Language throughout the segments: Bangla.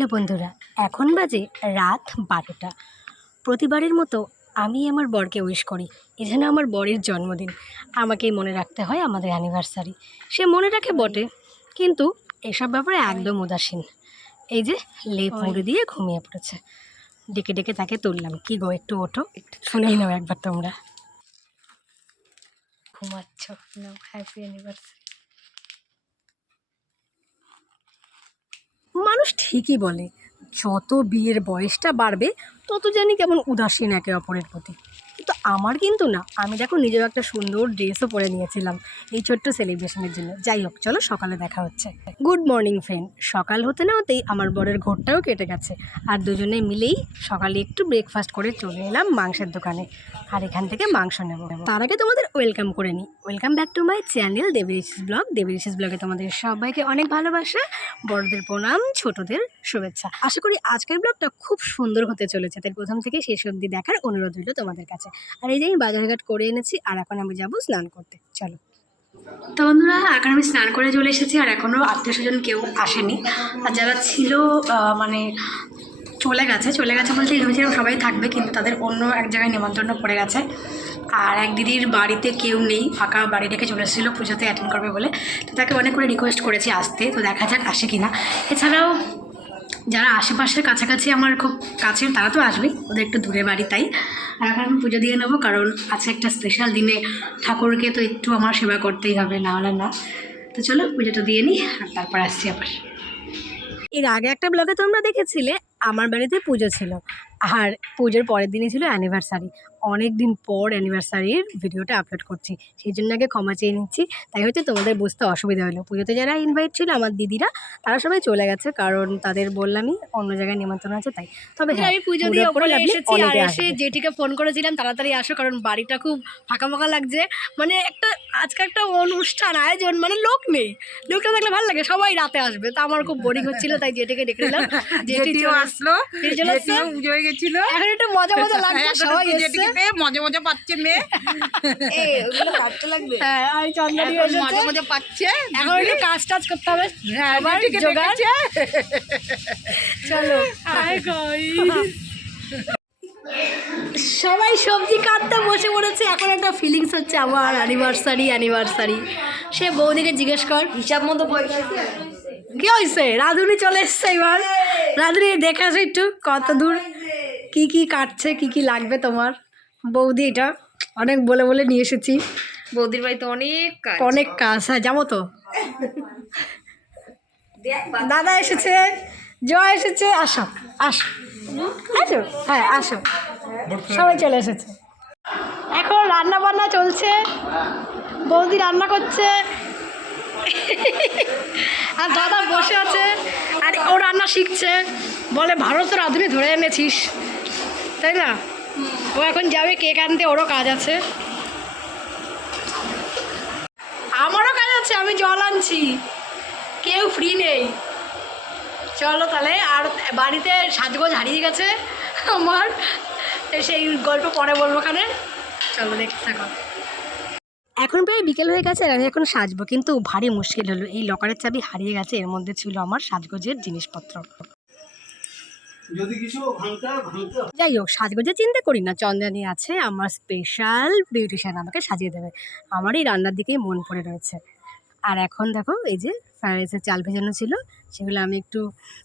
হ্যালো বন্ধুরা, এখন বাজে রাত 12টা। প্রতিবারের মতো আমি আমার বরকে উইশ করি, এ যেন আমার বরের জন্মদিন। আমাকেই মনে রাখতে হয় আমাদের অ্যানিভার্সারি। সে মনে রাখে বটে, কিন্তু এসব ব্যাপারে একদম উদাসীন। এই যে লেপ মুড়ি দিয়ে ঘুমিয়ে পড়েছে। ডেকে ডেকে তাকে তুললাম, কি গো একটু ওঠো, শুনেই নাও একবার তোমরা। ঘুমাচ্ছ না? Happy anniversary. মানুষ ঠিকই বলে, যত বিয়ের বয়সটা বাড়বে তত জানি কেমন উদাসীন একে অপরের প্রতি। কিন্তু আমার কিন্তু না, আমি দেখো নিজেও একটা সুন্দর ড্রেসও পরে নিয়েছিলাম এই ছোট্ট সেলিব্রেশনের জন্য। যাই হোক, চলো সকালে দেখা হচ্ছে। Good morning friend. সকাল হতে না হতেই আমার বরের ঘোরটাও কেটে গেছে, আর দুজনে মিলেই সকালে একটু ব্রেকফাস্ট করে চলে এলাম মাংসের দোকানে, আর এখান থেকে মাংস নেব। তার আগে তোমাদের ওয়েলকাম করে নিই। Welcome back to my channel Debrishi's blog. Debrishi's ব্লগে তোমাদের সবাইকে অনেক ভালোবাসা, বড়দের প্রণাম, ছোটদের শুভেচ্ছা। আশা করি আজকের ব্লগটা খুব সুন্দর হতে চলেছে, তাই প্রথম থেকে শেষ অবধি দেখার অনুরোধ রইল তোমাদের কাছে। আর এই যে আমি বাজারঘাট করে এনেছি, আর এখন আমি যাবো স্নান করতে। চলো। তো বন্ধুরা, এখন আমি স্নান করে চলে এসেছি, আর এখনও আত্মীয় স্বজন কেউ আসেনি। আর যারা ছিল মানে চলে গেছে বলতে ভেবেছিলাম সবাই থাকবে, কিন্তু তাদের অন্য এক জায়গায় নিমন্ত্রণ পড়ে গেছে। আর এক দিদির বাড়িতে কেউ নেই, ফাঁকা বাড়ি রেখে চলে এসেছিলো পুজোতে অ্যাটেন্ড করবে বলে। তো তাকে অনেক করে রিকোয়েস্ট করেছি আসতে, তো দেখা যাক আসে কি না। এছাড়াও যারা আশেপাশের কাছাকাছি আমার খুব কাছের, তারা তো আসবেই, ওদের একটু দূরে বাড়ি, তাই। আর এখন আমি পুজো দিয়ে নেবো, কারণ আজকে একটা স্পেশাল দিনে ঠাকুরকে তো একটু আমার সেবা করতেই হবে, না হলে না। তো চলো পুজোটা দিয়ে নিই, আর তারপর আসছি আবার। এর আগে একটা ব্লগে তোমরা দেখেছিলে আমার বাড়িতে পুজো ছিল, আর পুজোর পরের দিনই ছিল অ্যানিভার্সারি। অনেক দিন পর অ্যানিভার্সারির ভিডিওটা আপলোড করছি, সেই জন্য আগে ক্ষমা চেয়ে নিচ্ছি। তাই হয়তো তোমাদের বুঝতে অসুবিধা হলো। পুজোতে যারা ইনভাইট ছিল আমার দিদিরা, তারা সবাই চলে গেছে, কারণ তাদের বললামই অন্য জায়গায় নিমন্ত্রণ আছে, তাই। তবে আমি পুজো দিয়ে ওপরে এসেছি, আর এসে জেঠিকে ফোন করেছিলাম তাড়াতাড়ি আসো, কারণ বাড়িটা খুব ফাঁকা ফাঁকা লাগছে। মানে আজকে একটা অনুষ্ঠান আয়োজন, মানে লোক নেই। লোকটা দেখলে ভালো লাগে, সবাই রাতে আসবে, তা আমার খুব বোরিং হচ্ছিল, তাই জেঠিকে ডেকে নিলাম। জেঠিও আসলো, পুজো হয়ে গেছিল, এখন একটু মজা মজা লাগছে, সবাই এসেছে, মজা মজা পাচ্ছে মেয়ে। ওগুলো কাটতে লাগবে। হ্যাঁ, আর চন্দনী মজা মজা পাচ্ছে, এখন একটু কাজ টাজ করতে হবে। চলো সবাই সবজি কাটতে বসে পড়েছে। এখন একটা ফিলিংস হচ্ছে আমার অ্যানিভার্সারি। সে বৌদিকে জিজ্ঞেস কর, হিসাব মতো কি হয়েছে। রাঁধুনি চলে এসছে এবার। রাঁধুনি দেখে আসো একটু কত দূর কি কি কাটছে, কি কি লাগবে তোমার। বৌদি এটা অনেক বলে বলে নিয়ে এসেছি, বৌদির বাড়িতে অনেক কাজ। হ্যাঁ, যাবো তো। দাদা এসেছে, জয় এসেছে, আসো আসো আসো, হ্যাঁ আসো, সবাই চলে এসেছে। এখন রান্না বান্না চলছে, বৌদি রান্না করছে, আর দাদা বসে আছে, আর ও রান্না শিখছে। বলে ভারত রাঁধুনি ধরে এনেছিস, তাই না। ও এখন যাবে কেক আনতে, ওরও কাজ আছে, আমারও কাজ আছে, আমি জল আনছি, কেউ ফ্রি নেই। চলো তাহলে। আর বাড়িতে সাজগোজ হারিয়ে গেছে আমার, সেই গল্প পরে বলবো ওখানে। চলো দেখতে থাকো। এখন প্রায় বিকেল হয়ে গেছে, আর আমি এখন সাজবো, কিন্তু ভারী মুশকিল হলো, এই লকারের চাবি হারিয়ে গেছে, এর মধ্যে ছিল আমার সাজগোজের জিনিসপত্র। যাই হোক, সাজগোজের চিন্তা করি না, চন্দনী আছে আমার স্পেশাল বিউটিশিয়ান, আমাকে সাজিয়ে দেবে। আমার এই রান্নার দিকেই মন পড়ে রয়েছে। আর এখন দেখো, এই যে ফ্রাইড রাইসের চাল ভেজানো ছিল, সেগুলো আমি একটু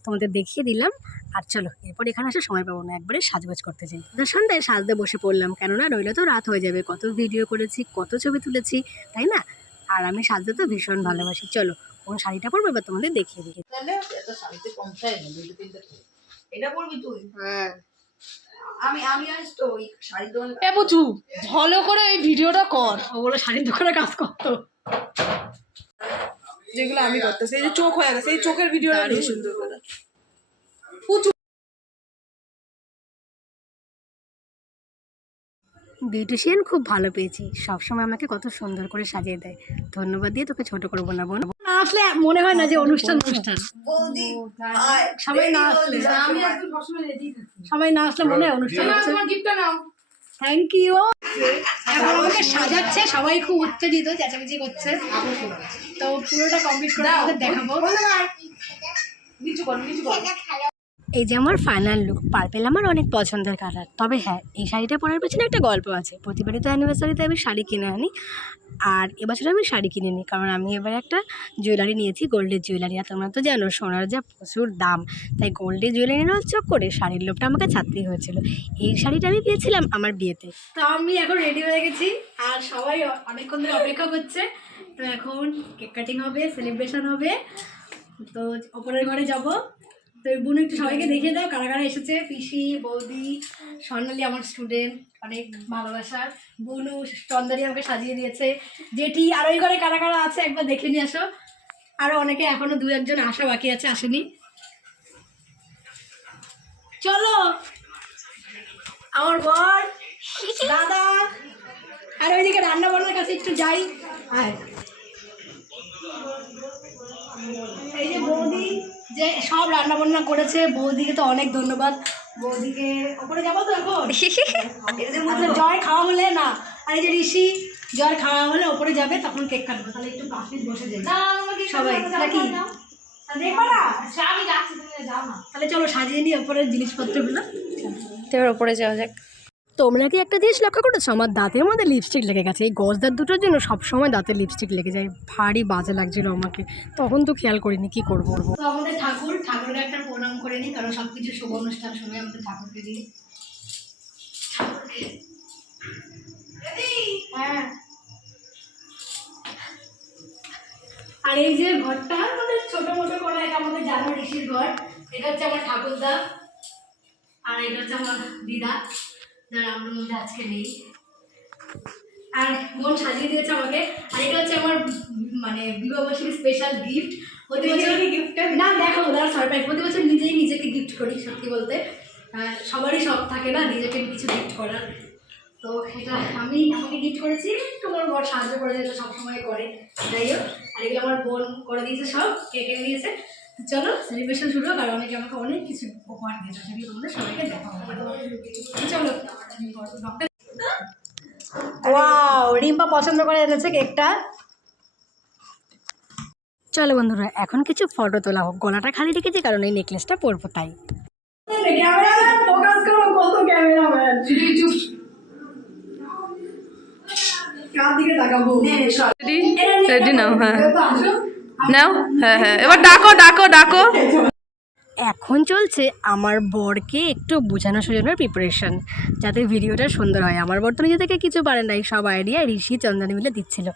তোমাদের দেখিয়ে দিলাম। আর চলো, এরপর এখানে আসে সময় পাবো না, একবারে সাজগোজ করতে চাই। সন্ধ্যায় সাজতে বসে পড়লাম, কেননা রইলে তো রাত হয়ে যাবে, কত ভিডিও করেছি, কত ছবি তুলেছি, তাই না। আর আমি সাজতে তো ভীষণ ভালোবাসি। চলো কোন শাড়িটা পরবো এবার তোমাদের দেখিয়ে দিই। এটা পরবি তুই? হ্যাঁ, আমি জানিস তো ওই শাড়ির দোকান ভালো করে এই ভিডিওটা কর। ওগুলো শাড়ির দোকানে কাজ করতো, যেগুলো আমি করতেছি। এই যে চোখ হয়ে গেছে, এই চোখের ভিডিওটা বেশ সুন্দর করে। বিউটিশিয়ান খুব ভালো পেয়েছি, সবসময় আমাকে কত সুন্দর করে সাজিয়ে দেয়। ধন্যবাদ দিয়ে তোকে ছোট করবো না বোন, না আসলে মনে হয় না যে অনুষ্ঠান। সবাই না আসলে মনে হয় অনুষ্ঠান। Thank you. এখন আমাকে সাজাচ্ছে, সবাই খুব উত্তেজিত, চেঁচামেচি করছে। তো পুরোটা কমপ্লিট করে আমাদের দেখাবো। এই যে আমার ফাইনাল লুক, পার্পেল আমার অনেক পছন্দের কালার। তবে হ্যাঁ, এই শাড়িটা পরার পেছনে একটা গল্প আছে। প্রতিবারই তো অ্যানিভার্সারিতে আমি শাড়ি কিনে আনি, আর এবছর আমি শাড়ি কিনিনি, কারণ আমি এবার একটা জুয়েলারি নিয়েছি, গোল্ডের জুয়েলারি। আর তোমরা তো জানো সোনার যা প্রচুর দাম, তাই গোল্ডের জুয়েলারি নেওয়ার চক্করে শাড়ির লোভটা আমাকে ছাড়তেই হয়েছিল। এই শাড়িটা আমি পেয়েছিলাম আমার বিয়েতে। তো আমি এখন রেডি হয়ে গেছি, আর সবাই অনেকক্ষণ ধরে অপেক্ষা করছে। তো এখন কেক কাটিং হবে, সেলিব্রেশন হবে। তো ওপরের ঘরে যাব। তো বোন একটু সবাইকে দেখিয়ে দাও কারা কারা এসেছে। পিসি, বৌদি, স্বর্ণালী আমার স্টুডেন্ট, অনেক ভালোবাসার। বোনু, চন্দারি আমাকে সাজিয়ে দিয়েছে। জেঠি, আর ওই ঘরে কারা কারা আছে একবার দেখে নিয়ে আসো। আরও অনেকে এখনও 2-1 আসা বাকি আছে, আসেনি। চলো আমার বর, দাদা, আর ওইদিকে রান্না বান্নার কাছে একটু যাই। আর এই যে বৌদি যে সব রান্না বান্না করেছে, বৌদিকে তো অনেক ধন্যবাদ। বৌদিকে ওপরে যাবো তো এখন। এদের মধ্যে জয় খাওয়া হলে না, আর এই যে ঋষি, জয় খাওয়া হলে ওপরে যাবে, তখন কেক কাটবো। তাহলে একটু পাশে বসে যাই সবাই, নাকি দেখবা না? আমি যাচ্ছি, তুমি যাও না। তাহলে চলো সাজিয়ে নিই ওপরের জিনিসপত্রগুলো। এবার ওপরে যাওয়া যাক। তোমরা কি একটা জিনিস লক্ষ্য করেছো? আমার দাঁতের মধ্যে লিপস্টিক লেগে গেছে। এই গজ দাঁত দুটোর জন্য সবসময় দাঁতে লিপস্টিক লেগে যায়, ভারী বাজে লাগছিল আমাকে। তখন তো খেয়াল করিনি, কি করবো। তো আমাদের ঠাকুরের একটা প্রণাম করে নিই, কারণ সব কিছু শুভ অনুষ্ঠান সময় আমাদের ঠাকুরকে দিই। হ্যাঁ, আর এই যে ঘরটা আমাদের ছোট মোটো করা, এটা আমাদের জানো ঋষির ঘর। এটা হচ্ছে আমার ঠাকুরদা, আর এটা হচ্ছে আমার দিদা, যারা আমার মধ্যে আজকে নেই। আর বোন সাজিয়ে দিয়েছে আমাকে। আর এটা হচ্ছে আমার মানে বিবাহবার্ষিকী স্পেশাল গিফট। প্রতি বছর গিফট না, দেখো ওরা সারপ্রাইজ। প্রতি বছর নিজেই নিজেকে গিফট করি, সত্যি বলতে। সবারই শখ থাকে না নিজেকে কিছু গিফট করার। তো এটা আমি আমাকে গিফট করেছি, তোমার বর সাহায্য করে, যেটা সবসময় করে। যাই হোক, আর এগুলো আমার বোন করে দিয়েছে, সব কেক এনে দিয়েছে। চলো সেলিব্রেশন শুরু হোক। আর অনেকে আমাকে অনেক কিছু উপহার দিয়েছে, সেগুলো তোমাদের সবাইকে দেখা হবে। চলো। ওয়াও, রিম্পা পছন্দ করে এনেছে কেকটা। চলো বন্ধুরা, এখন কিছু ফটো তোলা হোক। গলাটা খালি রেখেছি কারণ এই নেকলেসটা পরবো, তাই। রেডি নাও? হ্যাঁ নাও। হ্যাঁ হ্যাঁ, এবার ডাকো ডাকো ডাকো। এখন চলছে আমার বরকে একটু বোঝানো সোজানোর প্রিপারেশন, যাতে ভিডিওটা সুন্দর হয়। আমার বর তো নিজে থেকে কিছু পারে নাই, সব আইডিয়া ঋষি, চন্দনী মিলে দিচ্ছিল।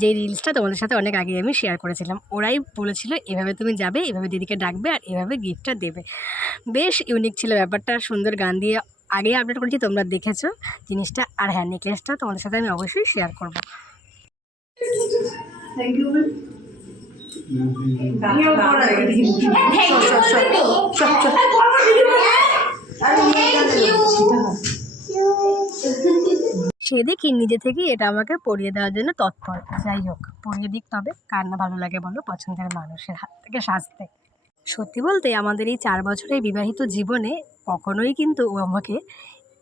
যে রিলসটা তোমাদের সাথে অনেক আগে আমি শেয়ার করেছিলাম, ওরাই বলেছিল এভাবে তুমি যাবে, এভাবে দিদিকে ডাকবে, আর এভাবে গিফটটা দেবে। বেশ ইউনিক ছিল ব্যাপারটা, সুন্দর গান দিয়ে আগে আপডেট করেছি, তোমরা দেখেছো জিনিসটা। আর হ্যাঁ, নেকলেসটা তোমাদের সাথে আমি অবশ্যই শেয়ার করবো। Thank you. সে দেখি নিজে থেকেই এটা আমাকে পরিয়ে দেওয়ার জন্য তৎপর। যাই হোক, পরিয়ে দিক, তবে কার না ভালো লাগে বলো পছন্দের মানুষের হাত থেকে সাজতে। সত্যি বলতে আমাদের এই 4 বছরের বিবাহিত জীবনে কখনোই কিন্তু ও আমাকে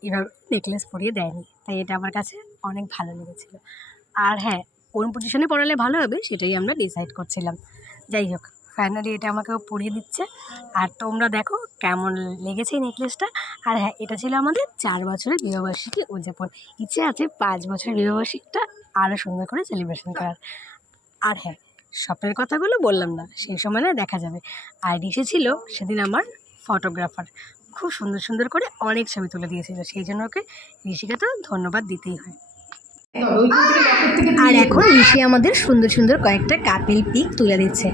এভাবে নেকলেস পরিয়ে দেয়নি, তাই এটা আমার কাছে অনেক ভালো লেগেছিল। আর হ্যাঁ, কোন পজিশনে পরালে ভালো হবে সেটাই আমরা ডিসাইড করছিলাম। যাই হোক, ফাইনালি এটা আমাকে পরিয়ে দিচ্ছে। আর তোমরা দেখো কেমন লেগেছে এই নেকলেসটা। আর হ্যাঁ, এটা ছিল আমাদের 4 বছরের বিবাহবার্ষিকী উদযাপন। ইচ্ছে আছে 5 বছরের বিবাহবার্ষিকীটা আরও সুন্দর করে সেলিব্রেশন করার। আর হ্যাঁ, স্বপ্নের কথাগুলো বললাম না, সেই সময় না দেখা যাবে। আর ঋষি ছিল সেদিন আমার ফটোগ্রাফার, খুব সুন্দর সুন্দর করে অনেক ছবি তুলে দিয়েছিল, সেই জন্য ওকে, ঋষিকে তো ধন্যবাদ দিতেই হয়। আর এখন ঋষি আমাদের সুন্দর সুন্দর কয়েকটা কাপল পিক তুলে দিচ্ছে,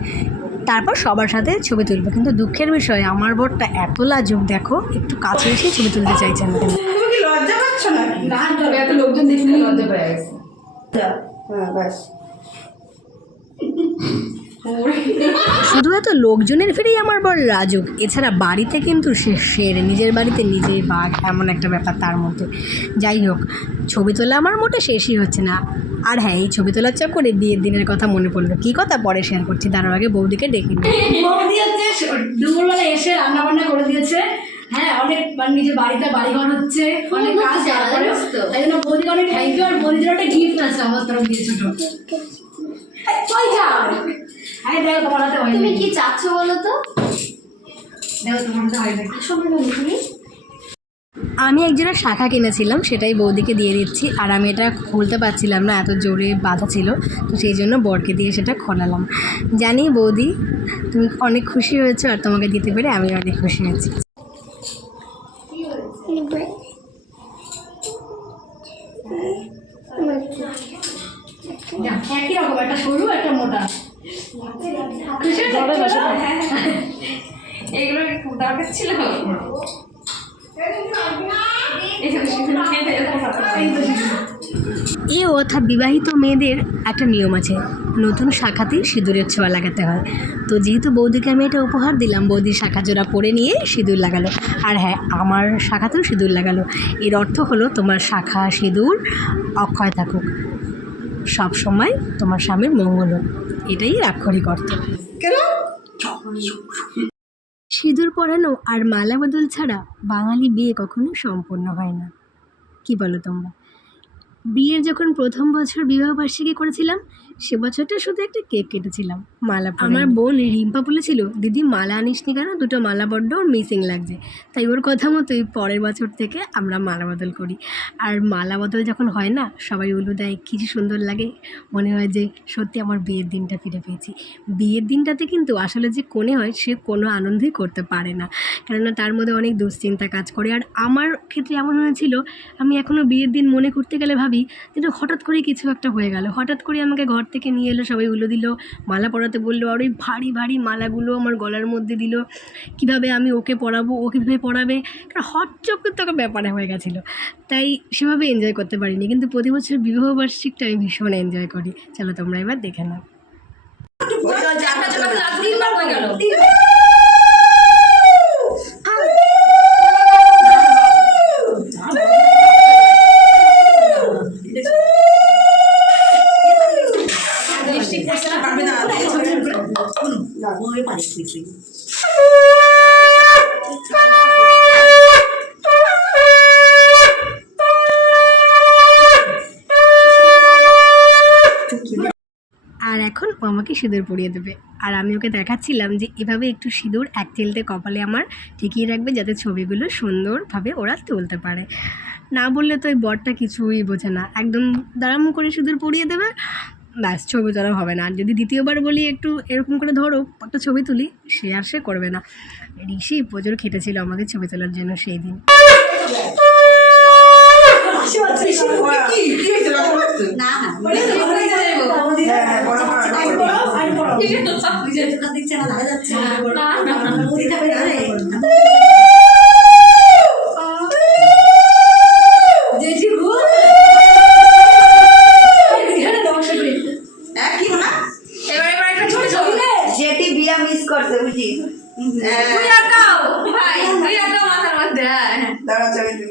তারপর সবার সাথে ছবি তুলবো। কিন্তু দুঃখের বিষয়, আমার বরটা এত লাজুক, দেখো একটু কাছে এসে ছবি তুলতে চাইছেন না। তুমি কি লজ্জা পাচ্ছ নাকি? না, এত লোকজন দেখে লজ্জা পেয়ে গেছে। হ্যাঁ ব্যাস। শুধু এত লোকজনের ভিড়েই আমার বর লাজুক, এছাড়া বাড়িতে কিন্তু সে শের, নিজের বাড়িতে নিজেই বাঘ, এমন একটা ব্যাপার তার মধ্যে। যাই হোক, ছবি তোলা আমার মোটে শেষই হচ্ছে না। আর হ্যাঁ, এই ছবি তোলার চক্করে বিয়ের দিনের কথা মনে পড়লো। কী কথা পরে শেয়ার করছি, তার আগে বৌদিকে ডেকে নিই। বৌদি হচ্ছে দুপুরবেলা এসে রান্না বান্না করে দিয়েছে। হ্যাঁ, অনেক মানে নিজের বাড়িতে বাড়িঘর হচ্ছে, অনেক কাজ, তাই জন্য বৌদিকে অনেক থ্যাংক ইউ। আর বৌদির একটা গিফট আছে আমার তরফ দিয়ে, ছোট। কই যাও? আরে দেখো তোমার হাতে তুমি কি চাচ্ছ বলো তো? আমি একজোড়া শাখা কিনেছিলাম, সেটাই বৌদিকে দিয়ে দিচ্ছি। আর আমি এটা খুলতে পারছিলাম না, এত জোরে বাঁধা ছিল, তো সেই জন্য বরকে দিয়ে সেটা খোলালাম। জানি বৌদি তুমি অনেক খুশি হয়েছো, আর তোমাকে দিতে পেরে আমি অনেক খুশি হয়েছি। একই রকম, একটা সরু একটা মোটা। এগুলো দরকার ছিল। এই অর্থাৎ বিবাহিত মেয়েদের একটা নিয়ম আছে, নতুন শাখাতেই সিঁদুরের ছোঁয়া লাগাতে হয়। তো যেহেতু বৌদিকে আমি এটা উপহার দিলাম, বৌদির শাখা জোড়া পরে নিয়ে সিঁদুর লাগালো। আর হ্যাঁ, আমার শাখাতেও সিঁদুর লাগালো। এর অর্থ হলো তোমার শাখা সিঁদুর অক্ষয় থাকুক, সব সময় তোমার স্বামীর মঙ্গল হোক, এটাই আক্ষরিক অর্থ। সিঁদুর পরানো আর মালা বদল ছাড়া বাঙালি বিয়ে কখনো সম্পূর্ণ হয় না। কি বলো তোমরা? বিয়ের যখন প্রথম বছর বিবাহবার্ষিকী করেছিলাম, সে বছরটা শুধু একটা কেক কেটেছিলাম, মালা আমার বোন রিম্পা বলেছিল, দিদি মালা আনিসনি কেন, দুটো মালা বড্ড ওর মিসিং লাগছে। তাই ওর কথা মতোই পরের বছর থেকে আমরা মালা বদল করি। আর মালা বদল যখন হয় না, সবাই উলু দেয়, কিছু সুন্দর লাগে, মনে হয় যে সত্যি আমার বিয়ের দিনটা ফিরে পেয়েছি। বিয়ের দিনটাতে কিন্তু আসলে যে কোণে হয় সে কোনো আনন্দই করতে পারে না, কেননা তার মধ্যে অনেক দুশ্চিন্তা কাজ করে। আর আমার ক্ষেত্রে এমন হয়েছিল, আমি এখনও বিয়ের দিন মনে করতে গেলে ভাবি কিন্তু হঠাৎ করে কিছু একটা হয়ে গেল, হঠাৎ করে আমাকে ঘর থেকে নিয়ে এলো, সবাই উলো দিল, মালা পরাতে বললো, আর ওই ভারী ভারী মালাগুলো আমার গলার মধ্যে দিল, কীভাবে আমি ওকে পরাবো, ও কীভাবে পরাবে, কারণ হটচকিত একটা ব্যাপারে হয়ে গেছিলো। তাই সেভাবে এনজয় করতে পারিনি, কিন্তু প্রতি বছর বিবাহবার্ষিকটা আমি ভীষণ এনজয় করি। চলো তোমরা এবার দেখে নাও। আর এখন ও আমাকে সিঁদুর পরিয়ে দেবে, আর আমি ওকে দেখাচ্ছিলাম যে এভাবে একটু সিঁদুর এক চিলতে কপালে আমার ঠেকিয়ে রাখবে, যাতে ছবিগুলো সুন্দরভাবে ওরা তুলতে পারে। না বললে তো ওই বরটা কিছুই বোঝে না, একদম দাঁড়াম করে সিঁদুর পরিয়ে দেবে, ব্যাস ছবি তোলা হবে না। আর যদি দ্বিতীয়বার বলি একটু এরকম করে ধরো একটা ছবি তুলি, সে করবে না। ঋষি প্রচুর খেটেছিল আমাকে ছবি তোলার জন্য সেই দিন। যেটি বিয়া মিস করছে বুঝি।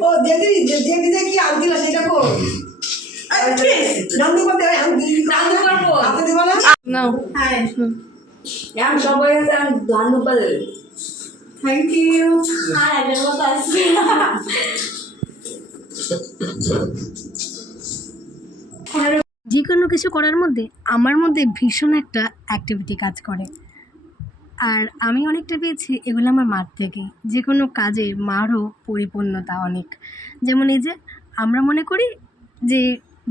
ও যেটি কি আনছিল সেটা কো নন্দু করতে হাতে দিব না। নাও। হ্যাঁ এখন সবাই আছে, আমি ধান পালে। Thank you. আর আগের মতো আসছে। যে কোনো কিছু করার মধ্যে আমার মধ্যে ভীষণ একটা অ্যাক্টিভিটি কাজ করে, আর আমি অনেকটা পেয়েছি এগুলো আমার মার থেকে। যে কোনো কাজে মারও পরিপূর্ণতা অনেক। যেমন এই যে আমরা মনে করি যে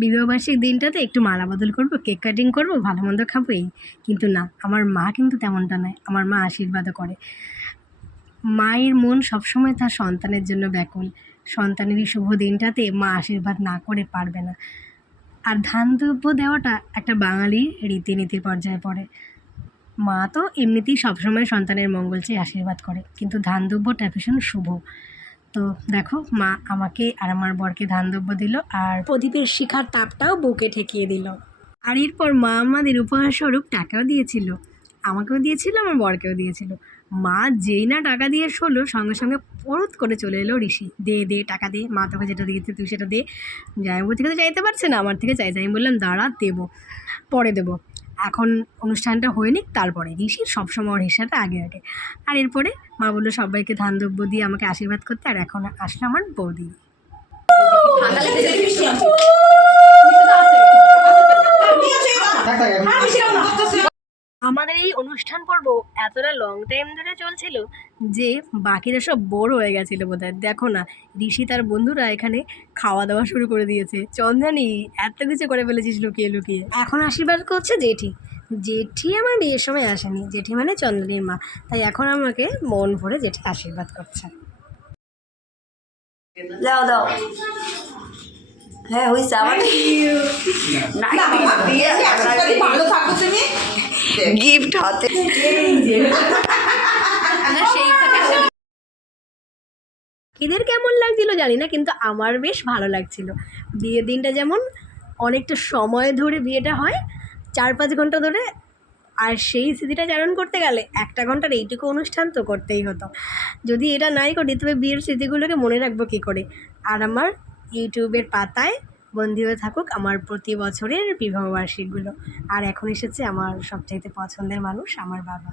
বিবাহবার্ষিক দিনটাতে একটু মালা বদল করবো, কেক কাটিং করবো, ভালো মন্দ খাবো, এই। কিন্তু না, আমার মা কিন্তু তেমনটা নয়। আমার মা আশীর্বাদও করে। মায়ের মন সবসময় তার সন্তানের জন্য ব্যাকুল। সন্তানের এই শুভ দিনটাতে মা আশীর্বাদ না করে পারবে না। আর ধান দ্রব্য দেওয়াটা একটা বাঙালির রীতিনীতির পর্যায়ে পড়ে। মা তো এমনিতেই সবসময় সন্তানের মঙ্গল চেয়ে আশীর্বাদ করে, কিন্তু ধান দ্রব্যটা ভীষণ শুভ। তো দেখো, মা আমাকে আর আমার বরকে ধান দ্রব্য দিল, আর প্রদীপের শিখার তাপটাও বুকে ঠেকিয়ে দিল। আর এরপর মা আমাদের উপহার স্বরূপ টাকাও দিয়েছিল, আমাকেও দিয়েছিল, আমার বরকেও দিয়েছিল। মা যেই না টাকা দিয়ে শোলো, সঙ্গে সঙ্গে পরত করে চলে এলো ঋষি, দে দে টাকা দে, মা তোকে যেটা দিয়েছে তুই সেটা দে। জামাইবাবু থেকে তো চাইতে পারছে না, আমার থেকে চাইছে। আমি বললাম দাঁড়া, দেবো, পরে দেবো, এখন অনুষ্ঠানটা হয়ে নিক, তারপরে। ঋষির সবসময় ওর হিসাবটা আগে আগে। আর এরপরে মা বললো সবাইকে ধান দ্রব্য দিয়ে আমাকে আশীর্বাদ করতে, আর এখন আসলো আমার বৌদি। আমাদের এই অনুষ্ঠান পর্ব এতটা লং টাইম ধরে চলছিল যে বাকিরা সব বোর হয়ে গেছিলো বোধহয়। দেখো না, ঋষি তার বন্ধুরা এখানে খাওয়া দাওয়া শুরু করে দিয়েছে। চন্দ্রানী এত কিছু করে ফেলেছিস লুকিয়ে লুকিয়ে। এখন আশীর্বাদ করছে জেঠি। জেঠি আমার বিয়ের সময় আসেনি, জেঠি মানে চন্দ্রানীর মা, তাই এখন আমাকে মন ভরে জেঠি আশীর্বাদ করছে। দাও দাও। হ্যাঁ হয়েছে আমার ভালো থাকো তুমি। গিফট হাতে। এদের কেমন লাগছিল জানি না, কিন্তু আমার বেশ ভালো লাগছিল। বিয়ের দিনটা যেমন অনেকটা সময় ধরে বিয়েটা হয়, 4-5 ঘন্টা ধরে, আর সেই স্মৃতিটা চারণ করতে গেলে 1 ঘন্টার এইটুকু অনুষ্ঠান তো করতেই হতো। যদি এটা নাই করি তবে বিয়ের স্মৃতিগুলোকে মনে রাখবো কী করে। আর আমার ইউটিউবের পাতায় বন্দী হয়ে থাকুক আমার প্রতি বছরের বিবাহবার্ষিকীগুলো। আর এখন এসেছে আমার সবচাইতে পছন্দের মানুষ, আমার বাবা।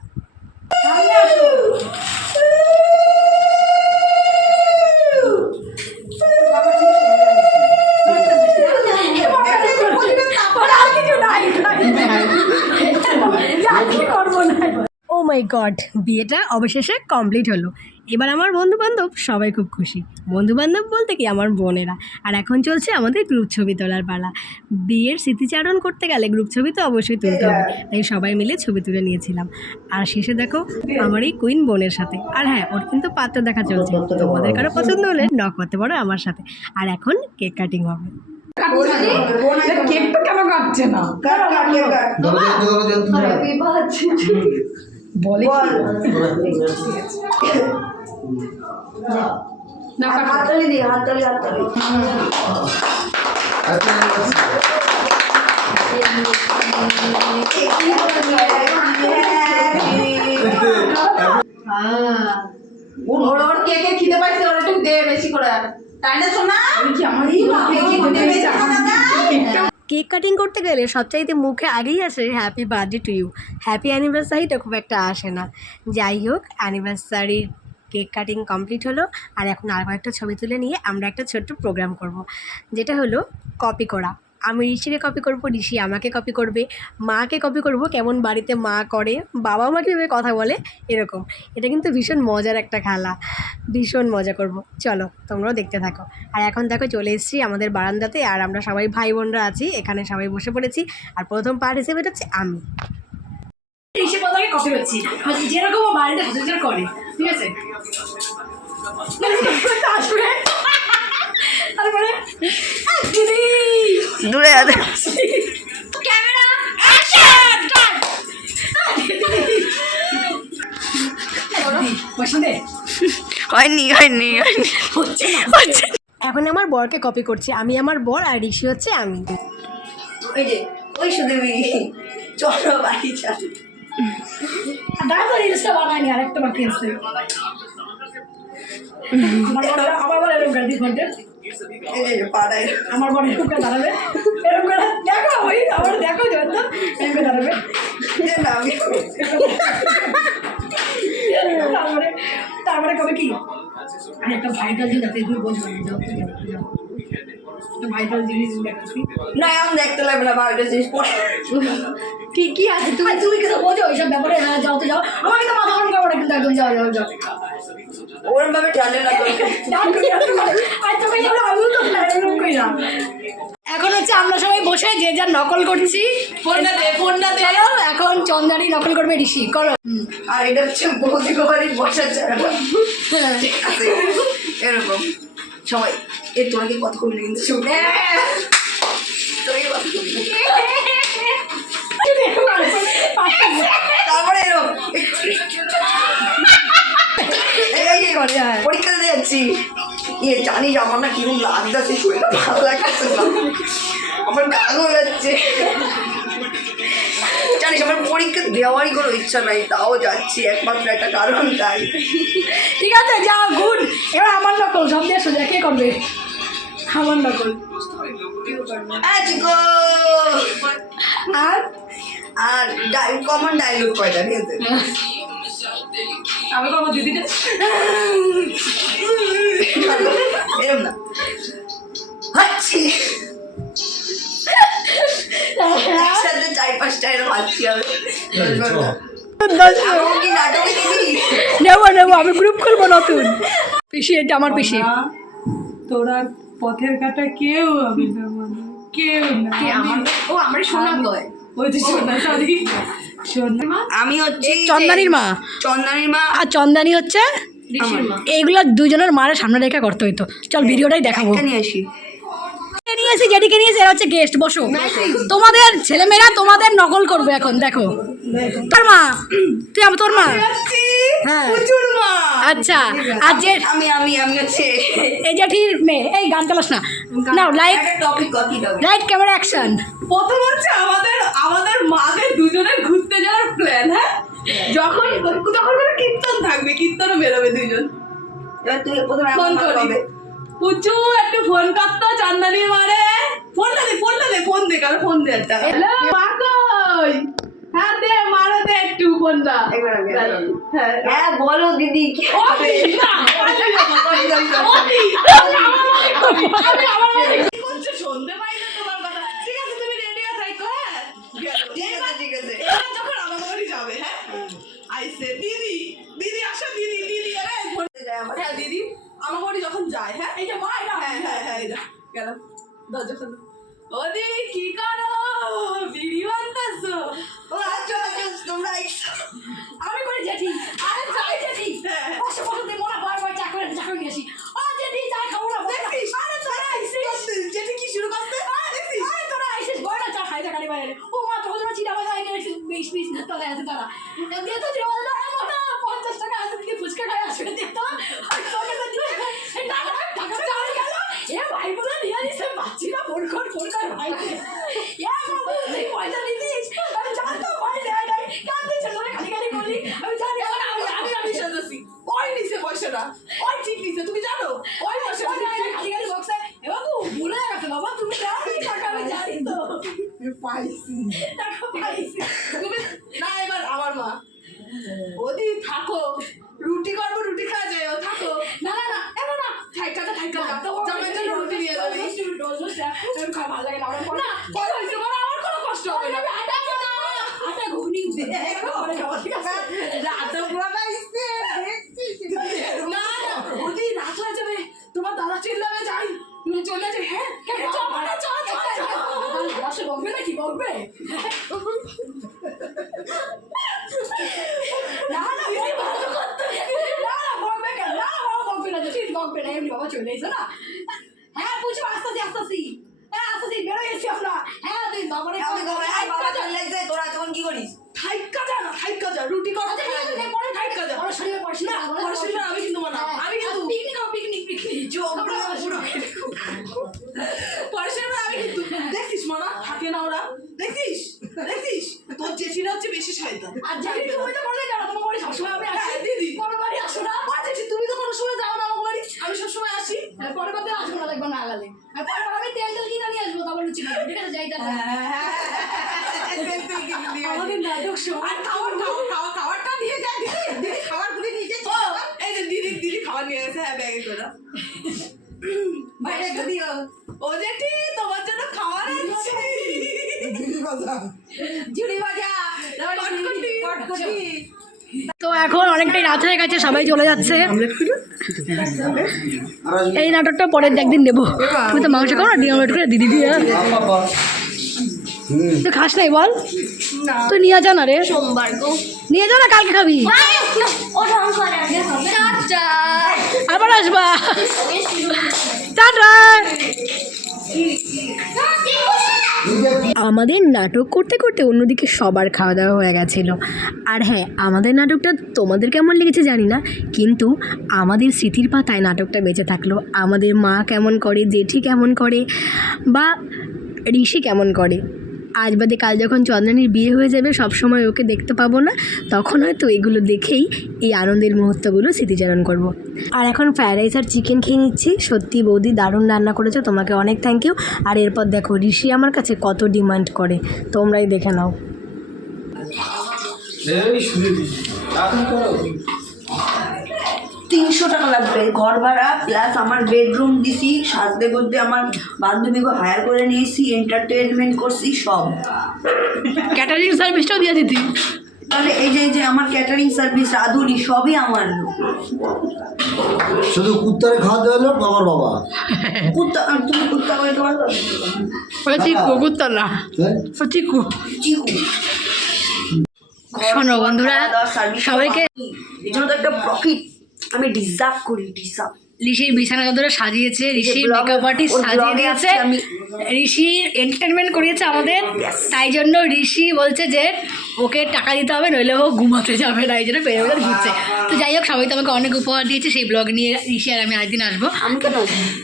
ও মাই গড, বিয়েটা অবশেষে কমপ্লিট হলো। এবার আমার বন্ধুবান্ধব সবাই খুব খুশি। বন্ধুবান্ধব বলতে কি আমার বোনেরা। আর এখন চলছে আমাদের গ্রুপ ছবি তোলার পালা। বিয়ের স্মৃতিচারণ করতে গেলে গ্রুপ ছবি তো অবশ্যই তুলতে হবে, তাই সবাই মিলে ছবি তুলে নিয়েছিলাম। আর শেষে দেখো আমার এই কুইন বোনের সাথে। আর হ্যাঁ, ওর কিন্তু পাত্র দেখা চলছে, তোমাদের কারো পছন্দ হলে নক করতে পারো আমার সাথে। আর এখন কেক কাটিং হবে। কেকটা কেন কাটছে না? বলে হাততালি দিই, হাততালি হাততালি। ওর কেকে খিদে পাইছে, ওর একটু দে বেশি করে। তাই না সোনা? কি আমার কেক কাটিং করতে গেলে সবচাইতে মুখে আগেই আসে happy birthday to you. Happy অ্যানিভার্সারিটা খুব একটা আসে না। যাই হোক, অ্যানিভার্সারির কেক কাটিং কমপ্লিট হলো। আর এখন আর কয়েকটা ছবি তুলে নিয়ে আমরা একটা ছোট্ট প্রোগ্রাম করব, যেটা হলো কপি করা। আমি ঋষিকে কপি করব, ঋষি আমাকে কপি করবে, মাকে কপি করব কেমন বাড়িতে মা করে, বাবা মা কীভাবে কথা বলে, এরকম। এটা কিন্তু ভীষণ মজার একটা খেলা, ভীষণ মজা করব। চলো তোমরাও দেখতে থাকো। আর এখন দেখো চলে এসেছি আমাদের বারান্দাতে, আর আমরা সবাই ভাই বোনরা আছি এখানে, সবাই বসে পড়েছি। আর প্রথম পার্টিসিপেট হচ্ছে আমি। ঋষি প্রথমে কপি করছি, যেরকম ও বাড়িতে হাজার করে, ঠিক আছে? আসবে তারপরে দিদি দূরে যাবে। ক্যামেরা অ্যাকশন বসে হয়নি হয়নি হয়নি। হচ্ছে না। এখন আমার বরকে কপি করছি, আমি আমার বর আর ঋষি হচ্ছে আমি। ওই যে ওই সুদেবী, চলো বাড়ি চল। দাদা রিলসটা বানায়নি, আর একটা বাকি আছে। আমার বর এরকম করে দিঘন্টে, এই যে পাড়ায় আমার বর এরকম করে দাঁড়াবে, এরকম করে দেখো ওই আমার দেখো যত এরকম করে দাঁড়াবে। আমি তারপরে তারপরে কবে কি আর একটা ভাইটাল জিনিস আছে, তুমি বলছো না, যাও তো যাও যাও, একটা ভাইটাল জিনিস দেখাচ্ছি। না আমি দেখতে লাগবে না, বাড়িটা জিনিস পড়ে ঠিকই আছে, তুমি তুমি কিছু বোঝো ওইসব ব্যাপারে? হ্যাঁ যাও তো যাও, আমাকে তো মাথা গরম করবো না কিন্তু, একদম যাও যাও যাও। ওরম ভাবে টানে না তো। এখন হচ্ছে আমরা সবাই বসে যে যার নকল করছি। ফোনটা দে, ফোনটা দে। চলো এখন চন্দ্রানী নকল করবে ঋষি, করো। আর এটা হচ্ছে বৌদি গোবারি বসার জায়গা। ঠিক আছে, এরকম সবাই এ তোরা কি কথা কবি কিন্তু শুনে তোরা কি কথা কবি, তারপরে এরকম পরীক্ষা দিতে যাচ্ছি। জানিস আমার না কিরকম লাগতেছে, শরীরটা ভালো লাগতেছে না, আমার গান হয়ে যাচ্ছে। জানিস আমার পরীক্ষা দেওয়ারই কোনো ইচ্ছা নাই, তাও যাচ্ছি, একমাত্র একটা কারণ তাই। ঠিক আছে যাও, গুড। এবার আমার নকল সব দিয়ে সোজা কে করবে? আমার নকল। আর আর কমন ডায়লগ কয়টা, ঠিক আছে? আমি করবো দিদিটা। এরকম না, হাচ্ছি একসাথে 4-5 পাঁচটা এরকম ভাবছি আমি কি নাটকে দিবি? নেবো নেবো, আমি গ্রুপ খুলবো নতুন। পিসি, এটা আমার পিসি। তোরা পথের কাটা কেউ আমি না, মানে কেউ না। ও আমার সোনা গয়। ওই যে সোনা, সরি সোনা। আমি হচ্ছে চন্দানির মা, চন্দানির মা আর চন্দানি হচ্ছে এইগুলো দুজনের মায়ের সামনে রেখা করতে হইতো। চল ভিডিওটাই দেখাবো। নিয়ে আসি নিয়েছি, যেটিকে নিয়েছি, এরা হচ্ছে গেস্ট। বসো, তোমাদের ছেলেমেয়েরা তোমাদের নকল করবে এখন। দেখো তোর মা, তুই আমার তোর মা। হ্যাঁ আচ্ছা, আর যে আমি আমি আমি হচ্ছে এই জেঠির মেয়ে। এই গান চালাস না, নাও লাইট টপিক কত টপিক লাইট ক্যামেরা অ্যাকশন। প্রথম হচ্ছে আমাদের মাদের দুজনের ঘুরতে যাওয়ার প্ল্যান। হ্যাঁ, যখন কোনো কীর্তন থাকবে, কীর্তনও বেরোবে দুজন। এবার তুই প্রথমে ফোন আমার করবি, হবে পুচু একটু ফোন করতো চান্দানি মারে। ফোন দে কারো ফোন দে একটা। হ্যালো মা কই? হ্যাঁ দে, মারো দে একটু ফোনটা। একবার আগে হ্যাঁ হ্যাঁ বলো দিদি কি ও কি না, ও কি আমার মনে কি করছে, শুনতে পাই না তোমার কথা। ঠিক আছে, তুমি রেডি হয়ে থাকো। হ্যাঁ ঠিক আছে এবার যখন আমার বাড়ি যাবে, হ্যাঁ আইসে দিদি, দিদি আসো, দিদি দিদি। আরে ফোন হ্যাঁ দিদি আমার বাড়ি যখন যায়। হ্যাঁ এই যে মা, এটা হ্যাঁ এটা গেল দরজা খোলো। ওদি কি করো, ভিডিও আনতেছো? ও আচ্ছা তোমরা আমি করে জেঠি, আরে যাই জেঠি, বসে বসে দে মোরা বারবার চা করে নিয়ে আসি। ও জেঠি চা খাবো না, দেখছিস? আরে তোরা আইসিস, যেটি কি শুরু করতে দেখছিস? আরে তোরা আইসিস, বড় চা খাইতে গাড়ি বাইরে। ও মা তোর জন্য চিড়া বাজায় নিয়ে এসেছিস, 20 না তলে আছে তারা। দিয়ে তো চিড়া বাজায় আমো না, 50 টাকা আছে, থেকে ফুচকা খাই আসবে দে তো। আর তোকে তো দিও এই টাকা চাল গেল। এ ভাই বলে নিয়ে নিছে, বাচ্চি না ফোন কর ভাই। এ বাবু তুই পয়সা দিছিস? আমি জানতাম ভাই দেয় নাই, কেন দিছিস তোরা খালি করলি? আমি জানি আমি সাজাছি, ওই নিছে পয়সাটা, ওই ঠিক নিছে, তুমি জানো ওই পয়সা খালি বক্সে। এ বাবু ভুলে গেছে বাবা, তুমি দাও এই টাকা, আমি জানি তো পাইছি। টাকা পাইছি। তুমি না, এবার আমার মা ওদি থাকো, রুটি করবো, রুটি খাওয়া যায়, ও থাকো। না এবার না থাইকা জামাই জন্য রুটি নিয়ে যাবি। ভালো লাগে না আমার পর না। কই হয়েছে বলো, আমার কোনো কষ্ট হবে না। আটা ঘুগনি ঠিক আছে। রাতে বানাইছে, দেখছিস? না ওদি রাত হয়ে যাবে, তোমার দাদা চিল্লাবে, যাই চলে যাই। হ্যাঁ বসে বকবে নাকি বকবে? না এই ভালো করতে না বকবে কেন? না বাবা বকবে না, ঠিক বকবে না, এমনি বাবা চলে এসো না। হ্যাঁ পুজো আসতেছি, হ্যাঁ আসতেছি, বেরো গেছি আমরা। হ্যাঁ তুই বাবারে আমি কবে বাবা চলে যায়, তোরা তখন কি করিস? থাইকা যা রুটি করো, পরে থাইকা যা পরে শরীরে পড়ছিস না, পড়াশোনা আমি কিন্তু মানা, আমি কিন্তু পিকনিক পড়াশোনা আমি কিন্তু দেখছিস মানা, থাকে না ওরা, দেখছিস তোর জেঠিরা হচ্ছে বেশি শয়তান। আর জানি তুমি তো বলে যাও, তোমার বাড়ি সবসময় আমি আসি। হ্যাঁ, দিদি কোনো বাড়ি আসো না। জেঠি তুমি তো কোনো সময় যাও না আমার বাড়ি, আমি সবসময় আসি। পরে কত আসবো না, লাগবে না আগালে। আর পরে আমি তেল কিনে নিয়ে আসবো, তারপর লুচি খাবো, ঠিক আছে? যাই তাহলে আমাদের নাটক শো, আর খাবারটা নিয়ে যা দিদি, খাবার গুলি নিয়ে যা। এই যে দিদি খাবার নিয়ে গেছে, হ্যাঁ ব্যাগে করে বাইরে দিও ও জেঠি তোমার জন্য খাবার আনছি। ঝুড়ি ভাজা কটকটি তো এখন অনেকটাই রাত হয়ে গেছে, সবাই চলে যাচ্ছে। এই নাটকটা পরের একদিন দেবো। তুমি তো মাংস খাও না, ডিম অমলেট করে দিদি দিয়ে। তুই খাস নাই বল? তুই নিয়ে যা না রে, সোমবার গো নিয়ে যা না, কালকে খাবি, আবার আসবা। টাটা। আমাদের নাটক করতে করতে অন্যদিকে সবার খাওয়া দাওয়া হয়ে গেছিলো। আর হ্যাঁ, আমাদের নাটকটা তোমাদের কেমন লেগেছে জানি না, কিন্তু আমাদের স্মৃতির পাতায় নাটকটা বেঁচে থাকলো। আমাদের মা কেমন করে, জেঠি কেমন করে, বা ঋষি কেমন করে। আজ বাদে কাল যখন চন্দ্রানীর বিয়ে হয়ে যাবে, সবসময় ওকে দেখতে পাবো না, তখন হয়তো এগুলো দেখেই এই আনন্দের মুহূর্তগুলো স্মৃতিচারণ করব। আর এখন ফ্রায়েড রাইস আর চিকেন খেয়ে নিচ্ছি। সত্যি বৌদি দারুণ রান্না করেছো, তোমাকে অনেক থ্যাংক ইউ। আর এরপর দেখো ঋষি আমার কাছে কত ডিমান্ড করে, তোমরাই দেখে নাও। 250 টাকা লাগবে ঘর ভাড়া প্লাস আমার বেডরুম দিছি, সাজতে করতে আমার বান্ধবীকে হায়ার করে নিয়েছি, এন্টারটেনমেন্ট করছি সব। ক্যাটারিং সার্ভিসটাও দিয়ে দিতি। তাহলে এই যে আমার ক্যাটারিং সার্ভিস, রাঁধুনি সবই আমার। শুধু কুত্তারে খাওয়া দেওয়া হলো আমার বাবা। কুত্তা তুমি কুত্তা করে তোমার চিকু কুত্তা না, চিকু। চিকু শোনো বন্ধুরা, সবাইকে এই জন্য তো একটা প্রফিট আমি ডিজার্ভ করি, ডিজার্ভ। ঋষির বিছানা চাদরে সাজিয়েছে, ঋষির blog- মেকআপ আর্টিস্ট ওর সাজিয়ে blog এ দিয়েছে, আজকে আমি- ঋষির এন্টারটেনমেন্ট করিয়েছে আমাদের। তাই জন্য ঋষি বলছে যে ওকে টাকা দিতে হবে, নইলে ও ঘুমাতে যাবে না, এই জন্য পেরে পেরে ঘুরছে। তো যাই হোক, সবাই তো আমাকে অনেক উপহার দিয়েছে, সেই ব্লগ নিয়ে ঋষি আর আমি একদিন আসবো। আমি কেন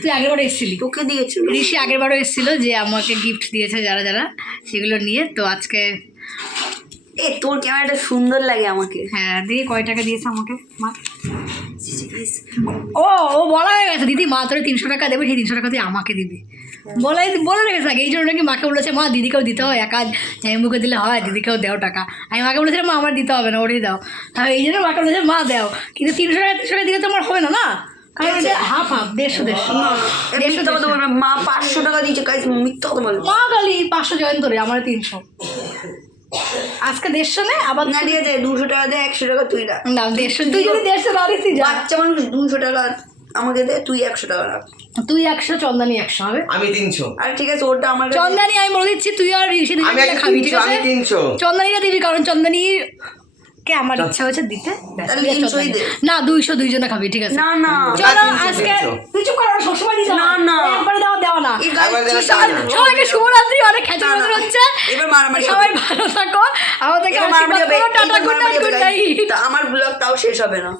তুই আগেরবারও এসেছিলি, তোকে দিয়েছি ঋষি আগেরবারও এসেছিলো, যে আমাকে গিফট দিয়েছে যারা যারা, সেগুলো নিয়ে। তো আজকে এ তোর ক্যামেরাটা সুন্দর লাগে আমাকে। হ্যাঁ, দিয়ে কয় টাকা দিয়েছে আমাকে মা? ও ও বলা হয়ে গেছে, দিদি মা তোর 300 টাকা দেবে, সেই 300 টাকা তুই আমাকে দিবি, বলে রেখেছে আগে। এই জন্য নাকি মাকে বলেছে মা দিদিকেও দিতে হয়, একা জাইমুকে দিলে হয়, দিদিকেও দেও টাকা। আমি মাকে বলেছিলাম মা আমার দিতে হবে না, ওটাই দাও। আর এই জন্য মাকে বলেছে মা দেও, কিন্তু 300 টাকা দিলে তো আমার হবে না, না কারণ এটা হাফ হাফ, 150 মা 500 টাকা দিয়েছে, গাইস মিথ্যা কথা বলবো। মা গালি 500 জয়েন তোরে, আমার 300, আজকে 150 নে, আবার না দিয়ে দে 200 টাকা দে, 100 টাকা তুই রাখ। না 150, তুই যদি 150 না দিস যা, বাচ্চা মানুষ 200 টাকা আমাকে দে, তুই 100 টাকা রাখ। তুই 100, চন্দানি 100 হবে। আমি 300। আর ঠিক আছে, ওটা আমার কাছে- চন্দানি আমি বলে দিচ্ছি, তুই আর ঋষি আমি দুজনে আগে খাবি, ঠিক 300, আছে? আমি 300। চন্দানিটা দিবি, কারণ চন্দানির কে আমার ইচ্ছা হয়েছে দিতে। ব্যাস, তাহলে তুই আর 300 ই চন্দানি। দে। না 200 দুইজনে খাবি, ঠিক আছে? না না চলো না, 300, আজকে 300 তুই চুপ কর, সবসময় দিতে না, না। একবারে দেওয়া না। এই guys, একবার দিলে ঠিক চাই আছে। না। সবাইকে শুভরাত্রি, অনেক খেচা না, না। হচ্ছে। এবার মারামারি হবে। সবাই ভালো থাকো, আমাদেরকে এবার আশীর্বাদ মারামারি হবে, করো, টাটা, এবার গুড নাইট, মারামারি হবে, গুড guys। নাইট। তা আমার ব্লগ তাও শেষ হবে না।